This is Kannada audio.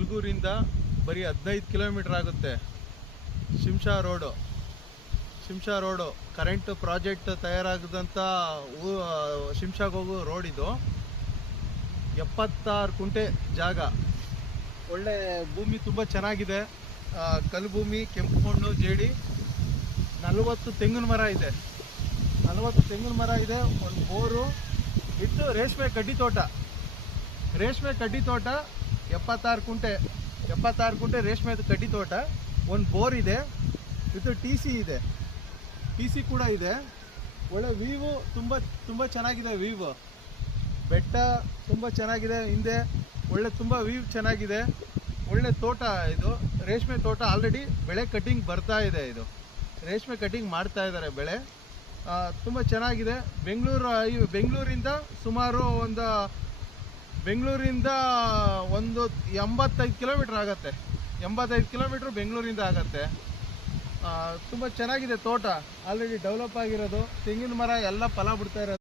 ನಲ್ಗೂರಿಂದ ಬರೀ 15 ಕಿಲೋಮೀಟರ್ ಆಗುತ್ತೆ. ಶಿಂಷಾ ರೋಡು ಕರೆಂಟ್ ಪ್ರಾಜೆಕ್ಟ್ ತಯಾರಾಗದಂಥ ಶಿಂಷಾಗೆ ಹೋಗೋ ರೋಡ್ ಇದು. 76 ಕುಂಟೆ ಜಾಗ, ಒಳ್ಳೆ ಭೂಮಿ, ತುಂಬ ಚೆನ್ನಾಗಿದೆ. ಕಲ್ಲು ಭೂಮಿ, ಕೆಂಪು ಮಣ್ಣು, ಜೇಡಿ. 40 ತೆಂಗಿನ ಮರ ಇದೆ. 40 ತೆಂಗಿನ ಮರ ಇದೆ. ಒಂದು ಬೋರು ಇತ್ತು. ರೇಷ್ಮೆ ಕಡ್ಡಿ ತೋಟ 76 ಕುಂಟೆ ರೇಷ್ಮೆ ಕಡ್ಡಿ ತೋಟ. ಒಂದು ಬೋರ್ ಇದೆ. ಇದು TC ಇದೆ. TC ಕೂಡ ಇದೆ. ಒಳ್ಳೆ ವೀವು ತುಂಬ ಚೆನ್ನಾಗಿದೆ. ವೀವು ಬೆಟ್ಟ ತುಂಬ ಚೆನ್ನಾಗಿದೆ. ಹಿಂದೆ ಒಳ್ಳೆ ತುಂಬ ವೀವ್ ಚೆನ್ನಾಗಿದೆ. ಒಳ್ಳೆ ತೋಟ ಇದು. ರೇಷ್ಮೆ ತೋಟ. ಆಲ್ರೆಡಿ ಬೆಳೆ ಕಟ್ಟಿಂಗ್ ಬರ್ತಾ ಇದೆ. ಇದು ರೇಷ್ಮೆ ಕಟ್ಟಿಂಗ್ ಮಾಡ್ತಾ ಇದ್ದಾರೆ ಬೆಳೆ. ತುಂಬ ಚೆನ್ನಾಗಿದೆ. ಬೆಂಗಳೂರಿಂದ ಸುಮಾರು ಒಂದು 85 ಕಿಲೋಮೀಟ್ರ್ ಆಗುತ್ತೆ. 85 ಕಿಲೋಮೀಟ್ರ್ ಬೆಂಗಳೂರಿಂದ ಆಗುತ್ತೆ. ತುಂಬ ಚೆನ್ನಾಗಿದೆ ತೋಟ. ಆಲ್ರೆಡಿ ಡೆವಲಪ್ ಆಗಿರೋದು. ತೆಂಗಿನ ಮರ ಎಲ್ಲ ಫಲ ಬಿಡ್ತಾ ಇರೋದು.